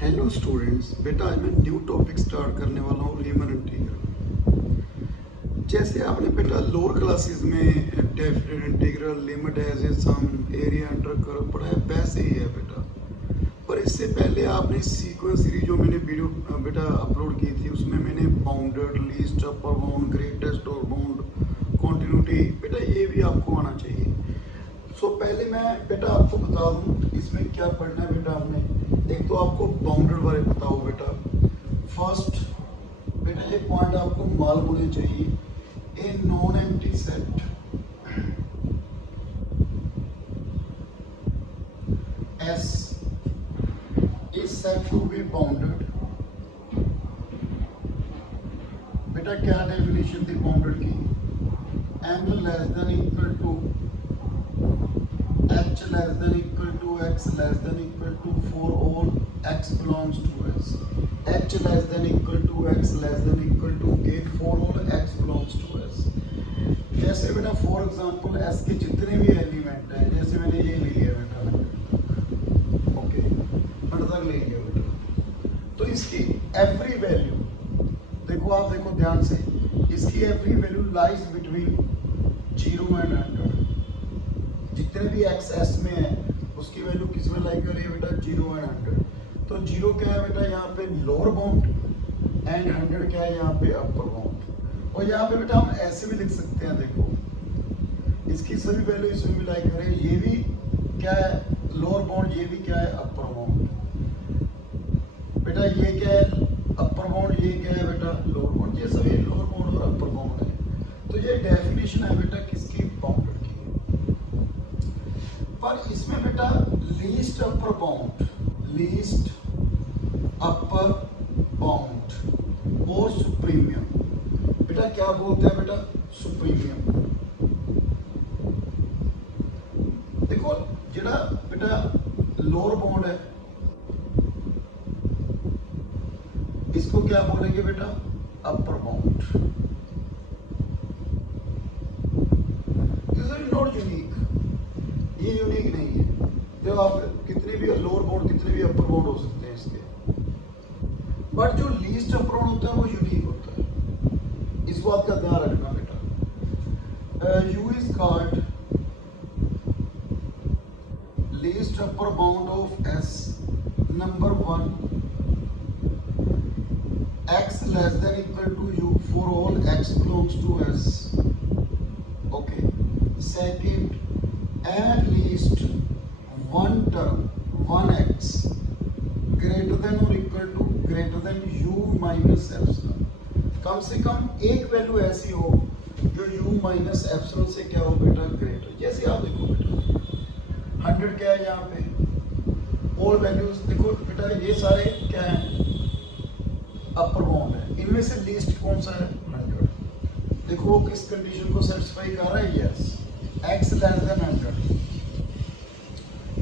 Hello students, बेटा आज मैं न्यू टॉपिक स्टार्ट करने वाला हूँ रीमन इंटीग्रल। जैसे आपने बेटा लोअर क्लासेस में definite integral, limit as a sum, area under curve पढ़ा है, वैसे ही है बेटा। पर इससे पहले आपने सीक्वेंस सीरीज जो मैंने वीडियो बेटा अपलोड की थी उसमें मैंने bounded, least, upper bound, greatest और बाउंड, कॉन्टिन्यूटी, बेटा ये भी आपको आना चाहिए। सो पहले मैं बेटा आपको बता दूं इसमें क्या पढ़ना है बेटा। हमने एक तो आपको बाउंडेड बारे बताओ बेटा। फर्स्ट बेटा ये पॉइंट आपको मालूम होने चाहिए, a non empty set S is set to be bounded. बेटा क्या डेफिनेशन थी बाउंडेड की? M less than equal to h less than equal to x less than equal to for all x belongs to s, h less than equal to x less than equal to k for all x belongs to s। जैसे बेटा for example s के जितने भी element हैं, जैसे मैंने ये ले लिया बेटा, ओके 100 तक ले लिया बेटा, तो इसकी एवरी वैल्यू देखो, आप देखो ध्यान से, इसकी every value lies between 0 and 100। जितने भी एक्स एस में है उसकी वैल्यू किस में लाई कर रही है बेटा? 0 एंड 100। तो 0 क्या है बेटा यहाँ पे लोअर बाउंड, एंड 100 क्या है यहाँ पे अपर बाउंड। और यहाँ पे बेटा हम ऐसे भी लिख सकते हैं, देखो इसकी सभी वैल्यू इसमें भी लाई करें, ये भी क्या है लोअर बाउंड, ये भी क्या है अपर बाउंड। बेटा ये क्या है अपर बाउंड, ये क्या है बेटा लोअर बाउंड, ये सभी लोअर बाउंड और अपर बाउंड है। तो ये डेफिनेशन है बेटा किसकी? बाउंडेड की। पर इसमें बेटा least upper bound, least upper bound और सुप्रीमियम, बेटा क्या बोलते हैं बेटा? सुप्रीमियम। देखो जेड़ा बेटा लोअर बाउंड है इसको क्या बोलेंगे बेटा? Upper bound. This is not unique, ये यूनिक नहीं है। जब आप कितने भी लोअर बाउंड, कितने भी अपर बाउंड हो सकते हैं इसके, बट जो लीस्ट अपर बाउंड होता है वो यूनिक होता है। इस बात का ध्यान रखना बेटा। You is called least upper bound of S number 1 x less than equal to u for all x belongs to s, okay। Second, at least one term 1x greater than or equal to greater than u minus epsilon। कम से कम एक value ऐसी हो जो u minus epsilon से क्या हो बेटा? ग्रेटर। जैसे आप देखो बेटा 100 क्या है यहाँ पे, ऑल वैल्यूज देखो बेटा, ये सारे क्या है? अपर बाउंड है। इनमें से लीस्ट कौन सा है? 100। देखो वो किस कंडीशन को सेटिस्फाई कर रहा है? Yes, x less then 100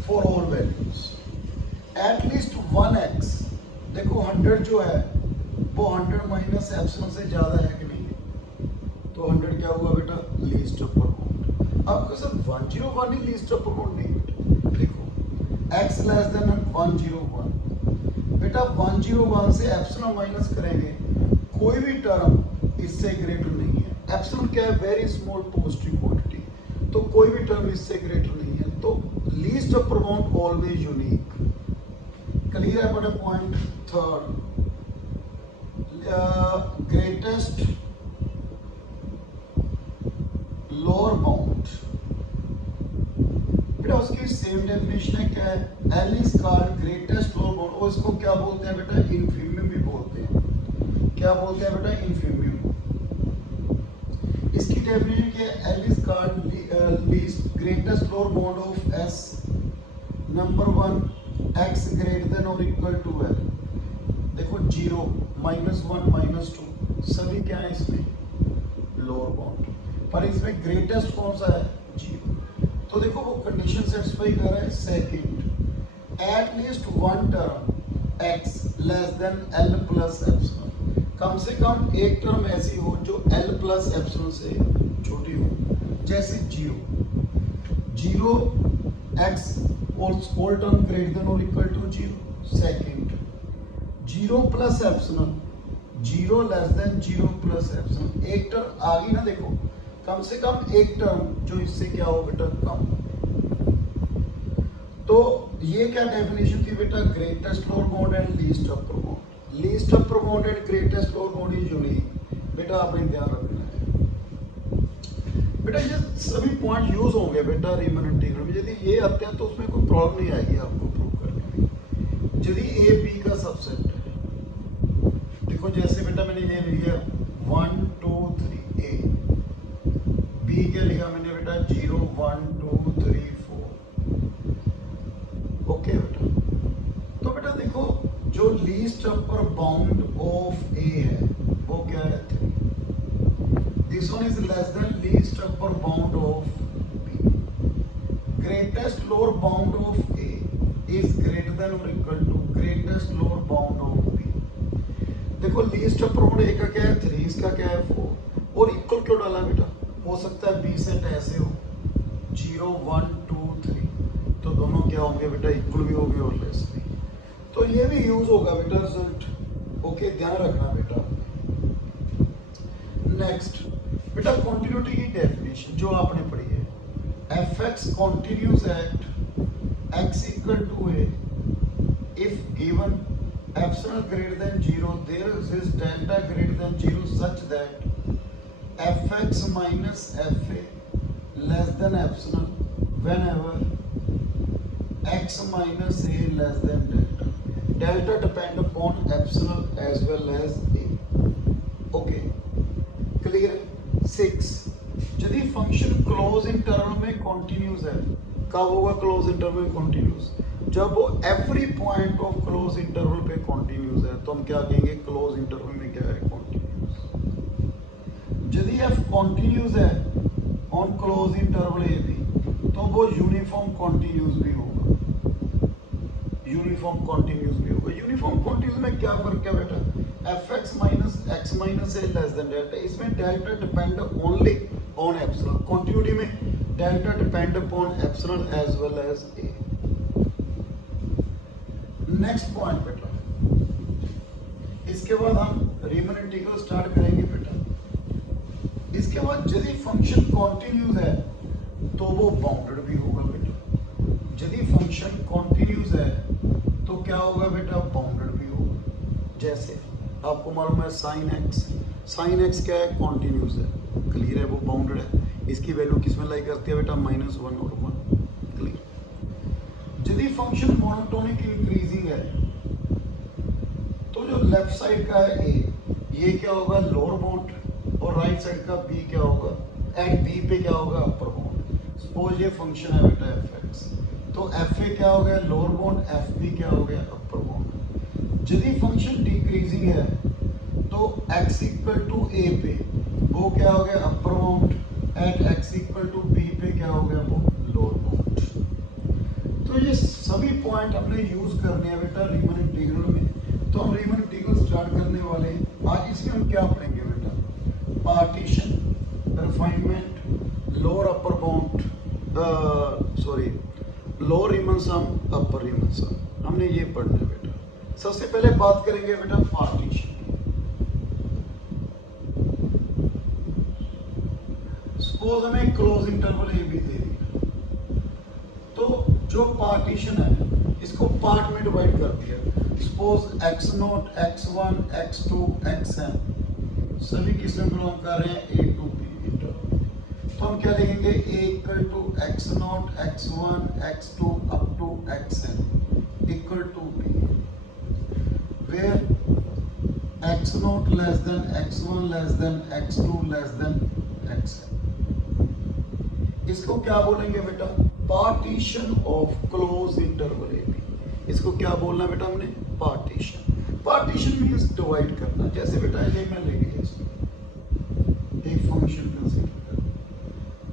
for all values, at least 1x। देखो 100 जो है वो 100 माइनस एप्सिलॉन से ज्यादा है कि नहीं है? तो 100 क्या हुआ बेटा? Least upper bound. आपको सब 101 ही लीस्ट अपर बाउंड नहीं बेटा। देखो x लेस देन 101, बेटा 101 से एप्सिलॉन माइनस करेंगे, कोई भी टर्म इससे ग्रेटर नहीं है। एप्सिलॉन क्या है? वेरी स्मॉल पॉजिटिव क्वांटिटी, तो कोई भी टर्म इससे ग्रेटर नहीं है। तो least upper bound always unique. Clear है बेटा point? Third, greatest lower bound, बेटा उसकी सेम डेफिनेशन है, क्या है? L is called greatest lower bound, और इसको क्या बोलते हैं बेटा? इन्फीमियम भी बोलते हैं। क्या बोलते हैं बेटा? इन्फीमियम। इसकी डेफिनेशन क्या है? L is called least greatest lower bound of S number 1 x greater than और इक्वल टू एल। देखो 0 -1 -2 सभी क्या है इसमें? Lower bound. पर इसमें ग्रेटेस्ट कौन सा है? 0। तो देखो वो कंडीशन सेटिस्फाई कर रहा है। Second, at least one term x less than l plus epsilon, कम से कम एक टर्म ऐसी हो जो l प्लस एप्सिलॉन से छोटी हो। जैसे 0 x और टर्म ग्रेटर देन और equal to 0। Second, zero plus epsilon, zero less than zero plus epsilon, एक टर्म आ गई ना, देखो कम से कम एक टर्म जो इससे क्या हो बेटा कम। तो ये क्या डेफिनेशन थी बेटा, greatest lower bound and least upper bound. Least upper bound and greatest lower bound is unique, बेटा आपने ध्यान रखना है। बेटा ये सभी पॉइंट यूज होंगे बेटा रीमन इंटीग्रल में, यदि ये आते हैं तो उसमें कोई प्रॉब्लम नहीं आएगी आपको प्रूव करने में। यदि ए बी का सबसेट है, देखो जैसे बेटा मैंने ये लिया 1 2 3 ए, बी क्या लिखा मैंने बेटा 0 1 2 3 4, ओके बेटा। तो बेटा देखो जो least upper bound of A है वो क्या है 3, this one is less than least upper bound of B, greatest lower bound of A is greater than और equal to greatest lower bound of B. देखो लीस्ट अपर बाउंड ए का क्या है 3, इसका क्या है 4, और इक्वल क्यों डाला बेटा, हो सकता है बी सेट ऐसे हो 0 1 2 3, तो दोनों क्या होंगे बेटा इक्वल भी होंगे और लेस भी, तो ये भी यूज होगा बेटा रिजल्ट, ओके ध्यान रखना बेटा। नेक्स्ट बेटा कॉन्टिन्यूटी की डेफिनेशन जो आपने पढ़ी है, f x continuous at x equal to a if given epsilon greater than 0 there exists delta greater than 0 such that fx minus fa less than epsilon whenever x minus a less than delta, delta depend upon epsilon as well as a, okay clear। 6 यदि function close interval में continuous है, कब होगा close interval में continuous, जब वो every point of close interval पे continuous है, तो हम क्या कहेंगे क्लोज इंटरवल में क्या है कॉन्टिन्यूस। यदि एफ कॉन्टिन्यूस है on close interval A b, तो वो यूनिफॉर्म कॉन्टिन्यूस भी होगा, यूनिफॉर्म कॉन्टिन्यूस भी होगा। यूनिफॉर्म कॉन्टिन्यूस में क्या फर्क है बेटा, F X minus A less than delta, इसमें delta depend only on epsilon, continuity में delta depend upon epsilon as well as A. Next point बेटा, इसके बाद हम रीमन इंटीग्रल स्टार्ट करेंगे बेटा। इसके बाद यदि फंक्शन कॉन्टिन्यूस है तो वो बाउंडेड भी होगा बेटा, यदि फंक्शन कॉन्टिन्यूस है तो क्या होगा बेटा बाउंडेड भी होगा। जैसे आपको मालूम है साइन एक्स क्या है कॉन्टिन्यूस है, क्लियर है, वो बाउंडेड है, इसकी वैल्यू किस में लाई करती है बेटा -1 और 1, क्लियर। यदि फंक्शन मोनोटोनिक इंक्रीजिंग है तो जो लेफ्ट साइड का है ए, ये क्या होगा लोअर बाउंड, और राइट साइड का बी क्या होगा, एट बी पे क्या होगा अपर बाउंड। सपोज ये फंक्शन है बेटा एफ एक्स, तो एफ ए क्या हो गया लोअर बाउंड, एफ बी क्या हो गया अपर बाउंड। यदि फंक्शन डिक्रीजिंग है तो एक्स इक्वल टू ए पे वो क्या हो गया upper bound, at x equal to b पे क्या हो गया वो लोअर बाउंड। तो ये सभी पॉइंट हमने यूज करने हैं बेटा रीमन इंटीग्रल में। तो हम रीमन इंटीग्रल स्टार्ट करने वाले हैं आज। इसमें हम क्या पढ़ेंगे बेटा, partition, refinement, lower upper bound, lower Riemann sum, upper Riemann sum, हमने ये पढ़ना है बेटा। सबसे पहले बात करेंगे बेटा पार्टीशन। सपोज हमें क्लोज इंटरवल ए बी दे दिया, तो जो पार्टीशन है इसको पार्ट में डिवाइड कर दिया। Suppose x note, x one, x two, x n सभी किसमें बिलोंग कर रहे हैं ए टू बी इंटरवल। तो हम क्या लिखेंगे A equal to X note, x one, x two up to x N equal to B, where X naught less than X one less than X two less than X N. इसको क्या बोलेंगे बेटा, partition of close interval A B. इसको क्या बोलना बेटा हमने, partition. Partition means divide करना। जैसे बेटा ये मैं ले लिया एक फंक्शन कंसीडर कर,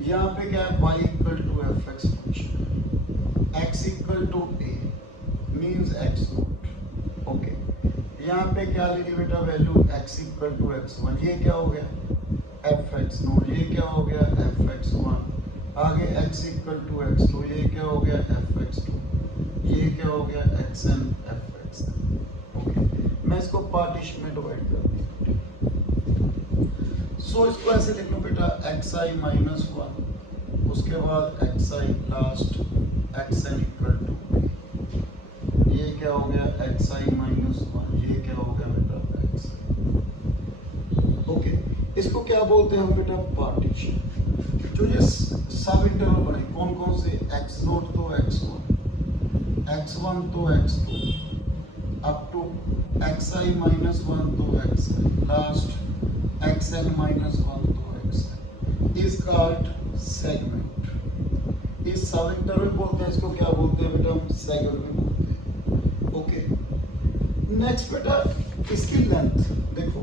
यहाँ पे क्या है y equal to f x function, x equal to a means x nought, okay. यहाँ पे क्या ले ली बेटा value x equal to x1, ये क्या हो गया एफ एक्स नोट, ये क्या हो गया एफ एक्स वन, आगे x इक्वल टू x2, ये क्या हो गया एफ एक्स टू, ये क्या हो गया xn एफ एक्स। ओके, मैं इसको पार्टीशन में डिवाइड कर दिया। सो इसको ऐसे लिख लो बेटा xi माइनस 1, उसके बाद xi last xn equal to, ये क्या हो गया xi माइनस 1, ये क्या हो गया बेटा xi। ओके, इसको क्या बोलते हैं हम बेटा पार्टीशन। जो ये सब इंटरवल बने कौन कौन से, x0 तो x1, x1 तो x2 up to xi minus 1 तो xi लास्ट xn माइनस 1 तो xn इज कॉल्ड सेगमेंट। इस सब इंटरवल बोलते हैं, इसको क्या बोलते हैं बेटा हम सेगमेंट बोलते हैं। ओके, नेक्स्ट बेटा इसकी लेंथ देखो,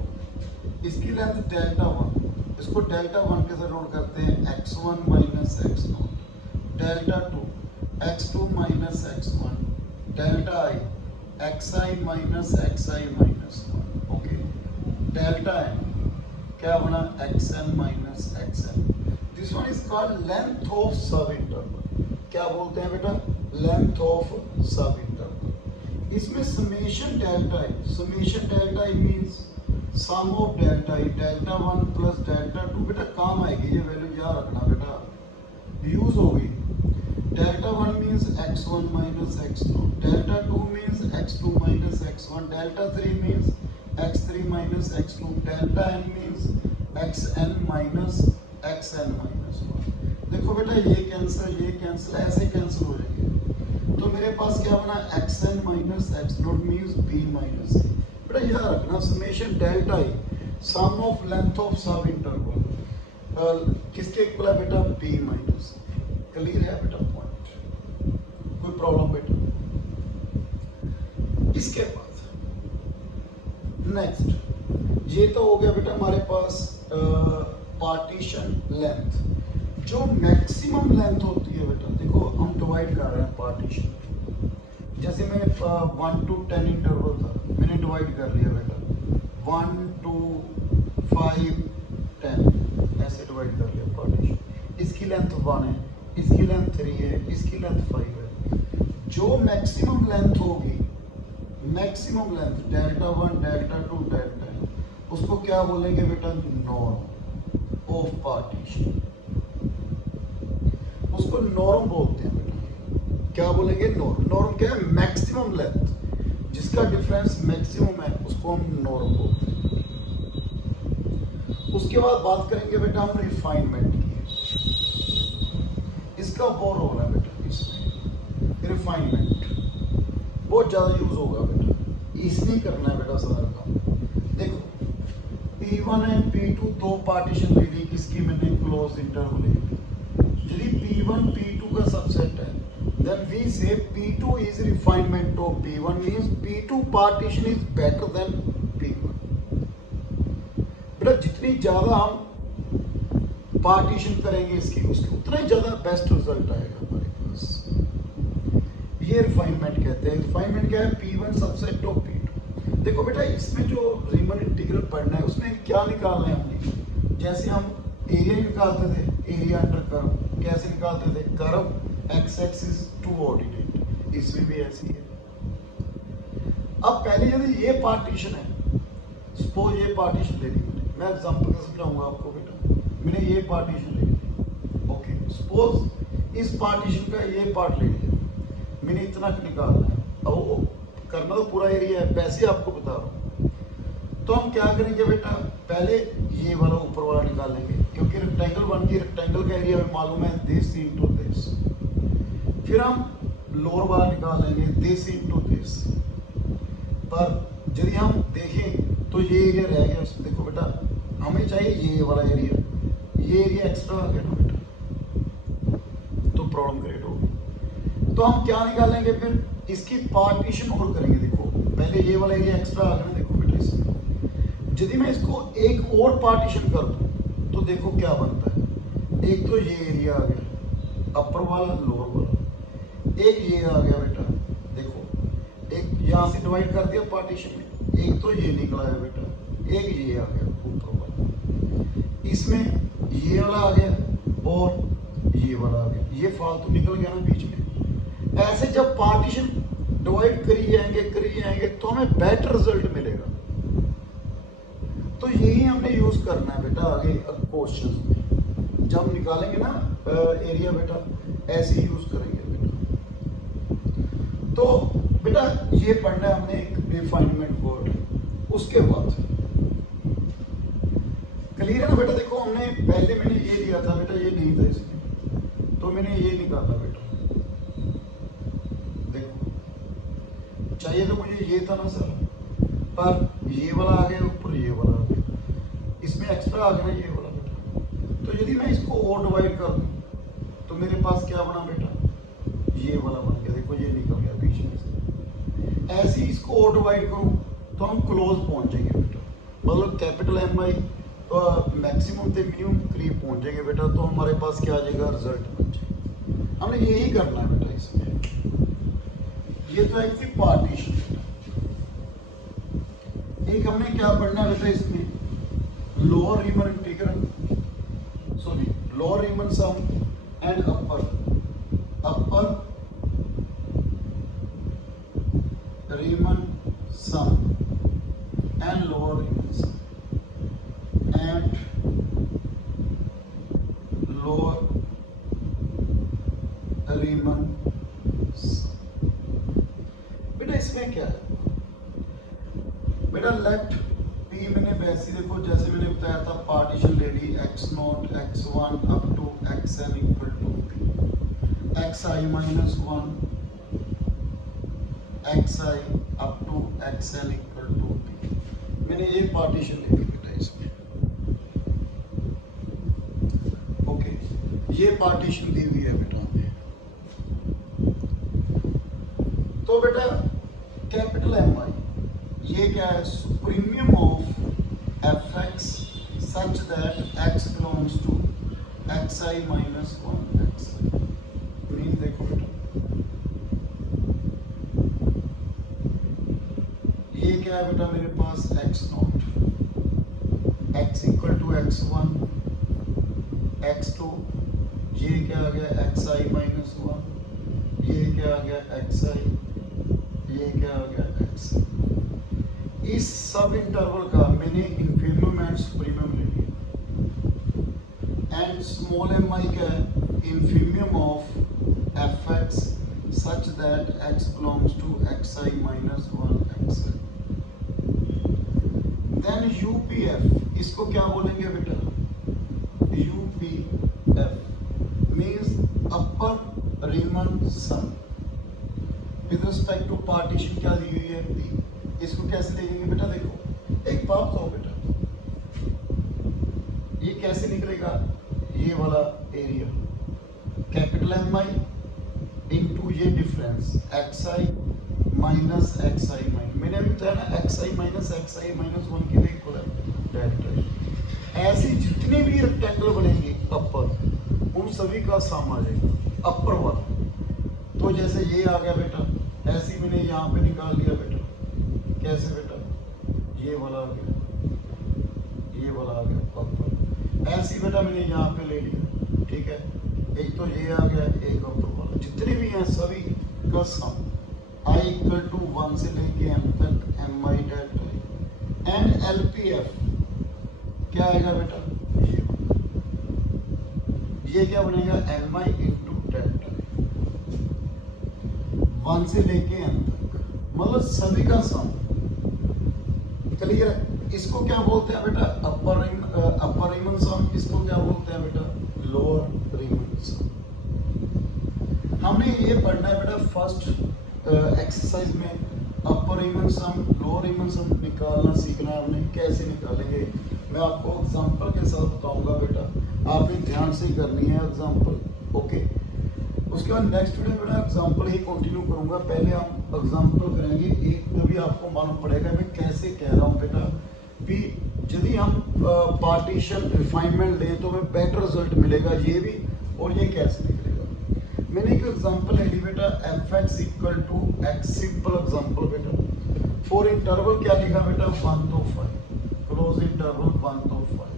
इसकी लेंथ डेल्टा 1, इसको डेल्टा 1 के साथ नोट करते हैं x1 minus x0, delta 2 x2 minus x1, delta i xi minus xi minus 1। Okay, delta n क्या बना xn minus xn। This one is called length of sub interval. क्या बोलते हैं बेटा लेंथ ऑफ सब इंटरवल। इसमें summation delta i means sum of delta i, delta 1 plus delta 2 बेटा काम आएगी, ये वैल्यू याद रखना बेटा, यूज होगी। Delta 1 means x1 minus x0, delta 2 means x2 minus x1, delta 3 means x3 minus x2, delta n means xn minus xn minus 1। देखो बेटा ये कैंसिल ऐसे कैंसिल हो जाएंगे, तो मेरे पास क्या बना xn minus x0 means b minus c। बेटा याद रखना summation delta i sum of length of sub interval किसके इक्वल है बेटा b माइनस c। क्लियर है बेटा पॉइंट, कोई प्रॉब्लम बेटा। इसके बाद नेक्स्ट ये तो हो गया बेटा हमारे पास पार्टीशन लेंथ। जो मैक्सिमम लेंथ होती है बेटा, देखो हम डिवाइड कर रहे हैं पार्टीशन, जैसे मैंने 1 to 10 इंटरवल था, मैंने डिवाइड कर लिया बेटा 1 to 5 10 ऐसे डिवाइड कर लिया पार्टीशन। इसकी लेंथ 1 है, इसकी लेंथ 3 है, इसकी लेंथ 5 है। जो मैक्सिमम लेंथ होगी, maximum length delta 1 delta 2 delta, उसको क्या बोलेंगे बेटा नॉर्म ऑफ पार्टीशन। उसको नॉर्म बोलते हैं बेटा, क्या बोलेंगे नॉर्म। नॉर्म क्या है मैक्सिमम लेंथ, जिसका डिफरेंस मैक्सिमम है उसको हम नॉर्म बोलते हैं। उसके बाद बात करेंगे बेटा हम रिफाइनमेंट की, इसका बहुत रोल है बेटा इसमें। रिफाइनमेंट बहुत ज्यादा यूज होगा बेटा, इसलिए करना है बेटा सारा काम। देखो P1 एंड P2 दो पार्टीशन ले ली, किसकी मैंने क्लोज इंटरवल ले ली। यदि P1 P2 का सबसेट है, then we say P2 is refinement of P1 means P2 partition is better than P1। बेटा जितनी ज्यादा हम पार्टीशन करेंगे इसकी, उसके उतना ही ज्यादा बेस्ट रिजल्ट आएगा हमारे पास। ये रिफाइनमेंट कहते हैं। रिफाइनमेंट क्या है P1 सबसेट ऑफ P2। देखो बेटा इसमें जो रीमन इंटीग्रल पढ़ना है उसमें क्या निकालना है हमने, जैसे हम एरिया निकालते थे, एरिया अंडर कर्व कैसे निकालते थे, curve x axis to ordinate, इसमें भी ऐसी है। अब पहले यदि ये पार्टीशन है, सपोज ये पार्टीशन ले ली, मैं एग्जांपल से समझाऊंगा आपको बेटा। मैंने ये पार्टीशन ले ली, ओके, सपोज इस पार्टीशन का ये पार्ट ले लिया, मैंने इतना निकालना है। अब वो करना तो पूरा एरिया है, पैसे आपको बता रहा हूँ। तो हम क्या करेंगे बेटा, पहले ये वाला ऊपर वाला निकालेंगे, क्योंकि रेक्टेंगल बन गई, रेक्टेंगल का एरिया मालूम है दिस इनटू दिस। फिर हम लोअर वाला निकाल लेंगे दिस इनटू दिस। पर यदि हम देखें तो ये एरिया रह गया, देखो बेटा हमें चाहिए ये वाला एरिया, ये एरिया एक्स्ट्रा आ गया ना बेटा, तो प्रॉब्लम क्रिएट होगी। तो हम क्या निकालेंगे फिर, इसकी पार्टीशन और करेंगे। देखो पहले ये वाला एरिया एक्स्ट्रा आ गया, देखो बेटा इसमें यदि मैं इसको एक और पार्टीशन कर दूं तो देखो क्या बनता है। एक तो ये एरिया आ गया अपर वाला लोअर वाला, एक ये आ गया बेटा, देखो एक यहाँ से डिवाइड कर दिया पार्टीशन में, एक तो ये निकला है बेटा, एक ये आ गया ऊपर वाला, इसमें ये वाला आ गया और ये वाला आ गया, ये फालतू निकल गया ना बीच में। ऐसे जब पार्टीशन डिवाइड करी जाएंगे तो हमें बेटर रिजल्ट मिलेगा। तो यही हमने यूज करना है बेटा आगे क्वेश्चन में, जब हम निकालेंगे ना एरिया बेटा ऐसे ही यूज करेंगे बेटा। तो बेटा ये पढ़ना है हमने एक रिफाइनमेंट वर्ड। उसके बाद क्लियर है ना बेटा। देखो हमने पहले मैंने ये लिया था बेटा, ये नहीं था इसमें, तो मैंने ये निकाला बेटा। देखो चाहिए तो मुझे ये था ना सर, पर ये वाला आ गया ऊपर, ये वाला आ गया, इसमें एक्स्ट्रा आ गया ना ये वाला बेटा। तो यदि मैं इसको और डिवाइड कर दूं तो मेरे पास क्या बना बेटा, ये वाला बन गया। देखो ये निकल गया बीच में से। ऐसे ही इसको और डिवाइड करूं तो हम क्लोज पहुंचेंगे बेटा, मतलब कैपिटल एम आई मैक्सिमम से मिनिमम करीब पहुंचेंगे बेटा। तो हमारे पास क्या आ जाएगा, रिजल्ट बन जाएगा। हमने यही करना है बेटा इसमें। ये तो एक थी पार्टीशन बेटा। एक हमने क्या पढ़ना है बेटा इसमें, lower Riemann integral, sorry lower Riemann sum and upper Riemann sum and lower Riemann sum and lower Riemann sum। बेटा इसमें क्या है बेटा, लेट P मैंने वैसे देखो जैसे मैंने बताया था, पार्टीशन ले ली x0 x1 up to xn equal to p, xi minus 1 xi up to xn equal to p। मैंने ये पार्टीशन ले ली बेटा इसमें। ये पार्टीशन दी हुई है बेटा हमें। तो बेटा कैपिटल एम आई ये क्या है, supremum of F X such that X belongs to X I minus 1 X. Mean देखो बेटा ये क्या है बेटा, मेरे पास X naught X equal to X one x two, ये क्या आ गया एक्स आई माइनस 1, ये क्या आ गया एक्स आई, ये क्या आ गया एक्स। इस सब इंटरवल का मैंने इंफीरियम एंड सुप्रीमियम ले लिया, एंड स्मॉल एम आई क्या है, infimum of F X such that X belongs to X I minus 1 X I. Then UPF, इसको क्या बोलेंगे बेटा, UPF means upper Riemann sum with respect to partition क्या दी हुई है P। इसको कैसे लिखेंगे बेटा, देखो एक बात तो बेटा, ये कैसे निकलेगा, ये वाला एरिया कैपिटल एम आई इंटू ये difference x I minus x I minus, मैंने अभी बताया ना x I minus x I minus 1 के लिए इक्वल है। ऐसी जितनी भी रेक्टेंगल बनेंगे अपर, उन सभी का सम आ जाएगा अपर वाला। तो जैसे ये आ गया बेटा, ऐसे मैंने यहाँ पे निकाल लिया बेटा, कैसे बेटा, ये वाला आ गया, ये वाला आ गया अपर, ऐसे बेटा मैंने यहाँ पे ले लिया, ठीक है। एक तो ये आ गया, एक अपर वाला, जितने भी हैं सभी का सम i इक्वल टू 1 से लेके m तक M I delta and LPF क्या आएगा बेटा, ये क्या बनेगा एम आई इंटू डेल्टा 1 से लेके n तक, मतलब सभी का सम। क्लियर है। इसको क्या बोलते हैं बेटा, अपर रीमन सम, इसको क्या बोलते हैं बेटा, लोअर रीमन सम। हमने ये पढ़ना है बेटा फर्स्ट एक्सरसाइज में, अपर रीमन सम लोअर रीमन सम निकालना सीखना है हमने। कैसे निकालेंगे मैं आपको एग्जांपल के साथ बताऊंगा बेटा, आपने ध्यान से ही करनी है एग्जांपल, ओके। उसके बाद नेक्स्ट वीडियो में मैं एग्जांपल ही कंटिन्यू करूंगा। पहले हम एग्जांपल करेंगे एक, तभी आपको मालूम पड़ेगा मैं कैसे कह रहा हूँ बेटा भी। यदि हम पार्टीशन रिफाइनमेंट लें तो हमें बेटर रिजल्ट मिलेगा, ये भी और ये कैसे निकलेगा। मैंने एक एग्जांपल ले ली बेटा, F x equal to x, simple example बेटा। फॉर इंटरवल क्या लिखा बेटा, 1 to 5, close interval 1 to 5।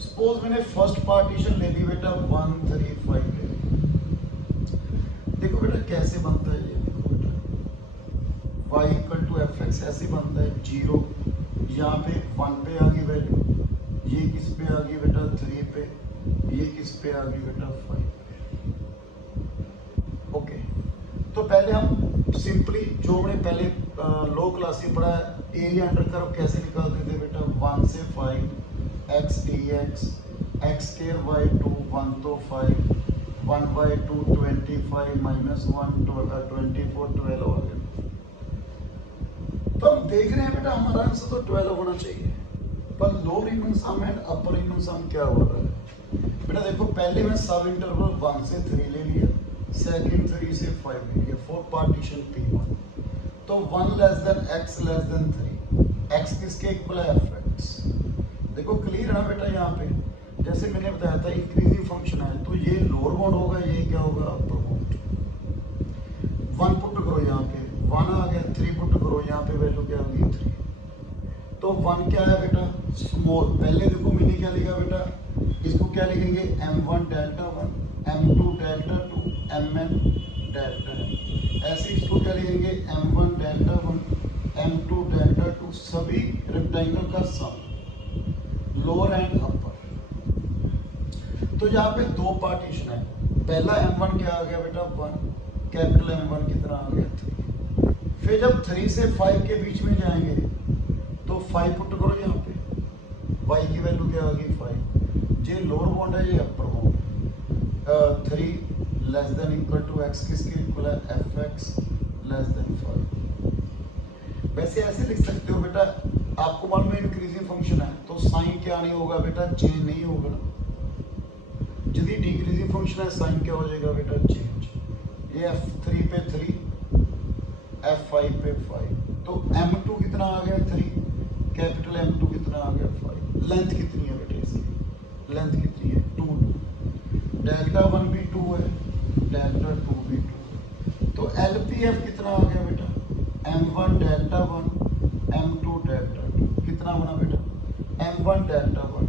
Suppose मैंने फर्स्ट पार्टीशन ले ली बेटा 1 3 5 ले ली। देखो बेटा कैसे बनता है ये, देखो बेटा y equal to f x ऐसे बनता है 0, यहाँ पे 1 पे आ गई वैल्यू, ये किस पे आ गई बेटा 3 पे, ये किस पे आ गई बेटा 5 पे। ओके, तो पहले हम सिंपली जो हमने पहले लो क्लास में पढ़ा एरिया अंडर कर्व कैसे निकालते थे बेटा, 1 से 5 x D x x square by 2 1 तो 5 1 बाई 2 25 माइनस 1 24 12 हो गया। तो हम देख रहे हैं बेटा हमारा आंसर तो 12 होना चाहिए, पर lower Riemann sum and upper Riemann सम क्या हो रहा है बेटा। देखो पहले मैं सब इंटरवल 1 से 3 ले लिया, सेकंड 3 से 5 ले लिया, फोर्थ पार्टीशन P1। तो 1 less than x less then 3, x किसके इक्वल है एफ एक्स। देखो क्लियर है ना बेटा, यहाँ पे जैसे मैंने बताया था इंक्रीजिंग फंक्शन है तो ये लोअर बाउंड होगा, ये क्या होगा अपर बाउंड। 1 पुट करो यहाँ पे 1 आ गया, 3 पुट करो यहाँ पे वैल्यू क्या होगी 3। तो 1 क्या है बेटा स्मॉल, पहले देखो मैंने क्या लिखा बेटा, इसको क्या लिखेंगे m1 delta 1 m2 delta 2 mn delta n, ऐसे इसको क्या लिखेंगे m1 डेल्टा 1 m2 डेल्टा 2, सभी रेक्टेंगल का सम लोअर एंड अपर। तो यहाँ पे दो पार्टीशन है, पहला m1 क्या आ गया बेटा 1, कैपिटल M1 कितना आ गया 3। फिर जब 3 से 5 के बीच में जाएंगे तो 5 पुट करो यहाँ पे, y की वैल्यू क्या आ गई 5, ये लोअर बाउंड है ये upper bound. 3 less than equal to x किसके इक्वल है एफ एक्स लेस देन 5। वैसे ऐसे लिख सकते हो बेटा, आपको मालूम है इंक्रीजिंग फंक्शन है तो साइन क्या नहीं होगा बेटा चेंज नहीं होगा। यदि डिक्रीजिंग फंक्शन है साइन क्या हो जाएगा बेटा चेंज। ये f3 पे 3 f5 पे 5, तो m2 कितना आ गया 3, कैपिटल M2 कितना आ गया 5। लेंथ कितनी है बेटा इसकी, लेंथ कितनी है 2 डेल्टा 1 भी 2 है, डेल्टा 2 भी 2 है। तो LPF कितना आ गया बेटा m1 डेल्टा 1 m2 डेल्टा 2, कितना बना बेटा m1 डेल्टा 1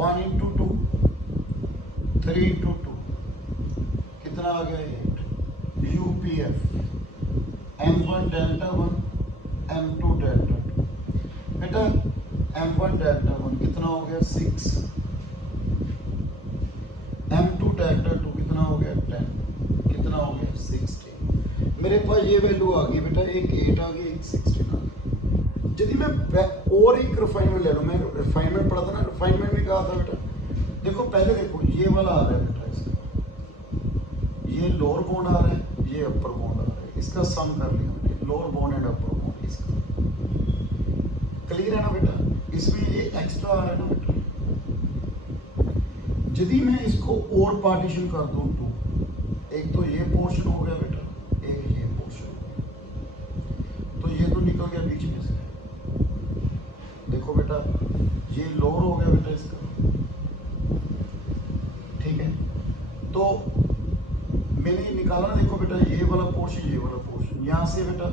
1 इंटू 2 3 इंटू 2 कितना आ गया 8। UPF m1 delta 1 m2 delta 2, बेटा m1 डेल्टा 1 कितना हो गया 6, m2 डेल्टा 2 कितना हो गया 10, कितना हो गया 16। मेरे पास ये वैल्यू आ गई बेटा, एक 8 आ गई एक 16 आ गई। यदि मैं और एक रिफाइनमेंट ले लूँ, मैं रिफाइनमेंट पढ़ा था ना, रिफाइनमेंट में कहा था बेटा, देखो पहले देखो ये वाला आ रहा है बेटा, इसका ये लोअर बाउंड आ रहा है, ये अपर बाउंड आ रहा है, इसका सम कर लिया मैंने lower bound and upper bound इसका। क्लियर है ना बेटा, इसमें ये एक्स्ट्रा आ रहा है ना बेटा। यदि मैं इसको और पार्टीशन कर दूं तो एक तो ये पोर्शन हो गया बेटा, एक ये पोर्शन हो गया, तो ये तो निकल गया बीच में से। देखो बेटा ये लोअर हो गया बेटा इसका, ठीक है। तो मैंने ये निकाला ना, देखो बेटा ये वाला पोर्शन ये वाला पोर्शन, यहाँ से बेटा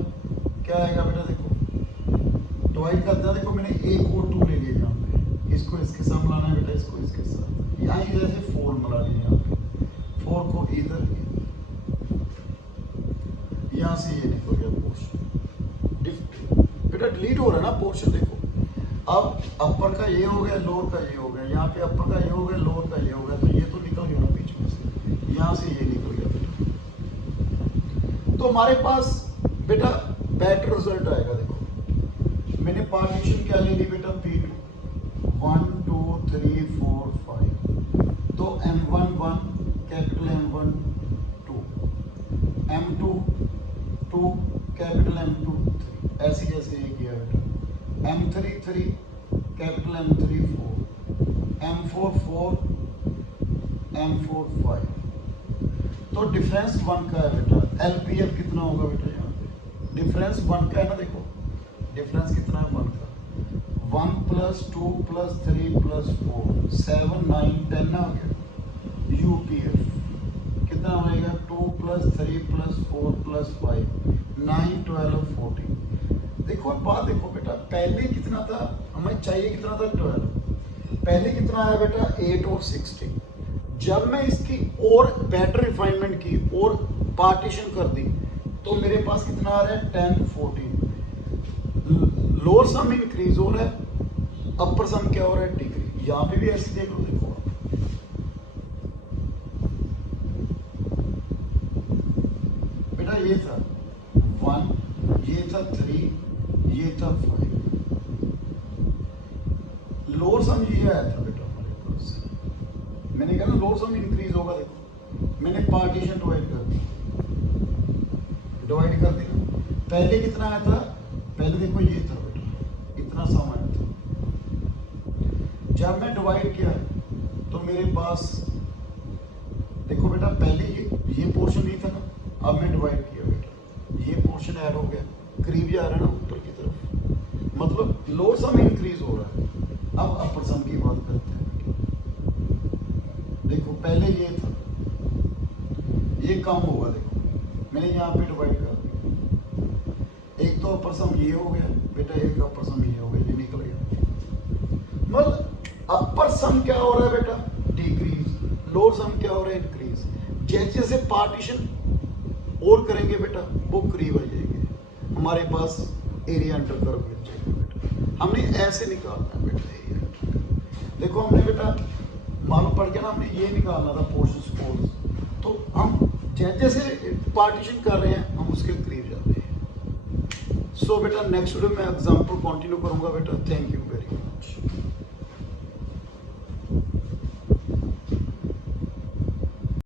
क्या आएगा बेटा, देखो डिवाइड करते हैं, देखो मैंने 1 और 2 ले लिया यहाँ पे, इसको इसके साथ मिलाना है बेटा, इसको इसके साथ, यहाँ की वजह से 4 मिला लिया यहाँ पे, 4 को इधर यहाँ से ये निकल गया पोर्शन बेटा, डिलीट हो रहा है ना पोर्शन। देखो अब अपर का ये हो गया, लोअर का ये हो गया, यहाँ पे अपर का ये हो गया, लोअर का ये हो गया, तो ये तो निकल गया ना बीच में से, यहाँ से ये निकल गया बेटा। तो हमारे पास बेटा बेटर रिजल्ट आएगा। देखो मैंने पार्टीशन क्या ले ली बेटा P2 1 2 3 4 5, तो M1 1 capital M1 2 M2 2 capital M2 3, ऐसे जैसे ये किया बेटा। M3 3 capital M3 4, M4 4 M4 5, तो डिफरेंस 1 का है बेटा। LPF कितना होगा बेटा, यहाँ पे डिफरेंस 1 का है ना, देखो डिफरेंस कितना है 1 का, 1 + 2 + 3 + 4 7 9 10 आ गया। UPF कितना आएगा 2 + 3 + 4 + 5 9 12 14। देखो बात देखो बेटा, पहले कितना था, हमें चाहिए कितना था 12, पहले कितना आया बेटा 8 और 16। जब मैं इसकी और बेटर रिफाइनमेंट की और पार्टीशन कर दी तो मेरे पास कितना आ रहा है 10 14। लोअर सम इंक्रीज हो रहा है, अपर सम क्या हो रहा है डिक्रीज। यहां पे भी ऐसे देख लो, देखो आप बेटा ये था 1, ये था 3, ये था 5। लोअर सम ये आया था बेटा हमारे पास। मैंने कहा ना लोअर सम इंक्रीज होगा। देखो मैंने पार्टीशन डिवाइड कर दिया। पहले कितना आया था, पहले देखो ये था बेटा, इतना सम आया था। जब मैं डिवाइड किया तो मेरे पास देखो बेटा पहले ये पोर्शन नहीं था ना, अब मैं डिवाइड किया बेटा, ये पोर्शन ऐड हो गया, करीब जा रहा है ना ऊपर की तरफ, मतलब लोअर सम इंक्रीज हो रहा है। अब अपर सम की बात करते हैं बेटा। देखो पहले ये था, ये कम होगा। देखो मैंने यहाँ पे डिवाइड कर दिया, एक तो अपर सम ये हो गया बेटा, एक अपर सम ये हो गया, ये निकल गया। मतलब अपर सम क्या हो रहा है बेटा डिक्रीज, लोअर सम क्या हो रहा है इंक्रीज। जैसे जैसे पार्टीशन और करेंगे बेटा वो करीब आ जाएंगे, हमारे पास एरिया अंडर कर्व मिल जाएगा बेटा। हमने ऐसे निकालना है बेटा एरिया। देखो हमने बेटा मालूम पड़ गया ना, हमने ये निकालना था पोर्शन स्पोर्ट्स, तो हम जैसे जैसे पार्टीशन कर रहे हैं हम उसके करीब जा रहे हैं। सो बेटा नेक्स्ट वीडियो में एग्जाम्पल कंटिन्यू करूंगा बेटा। Thank you very much.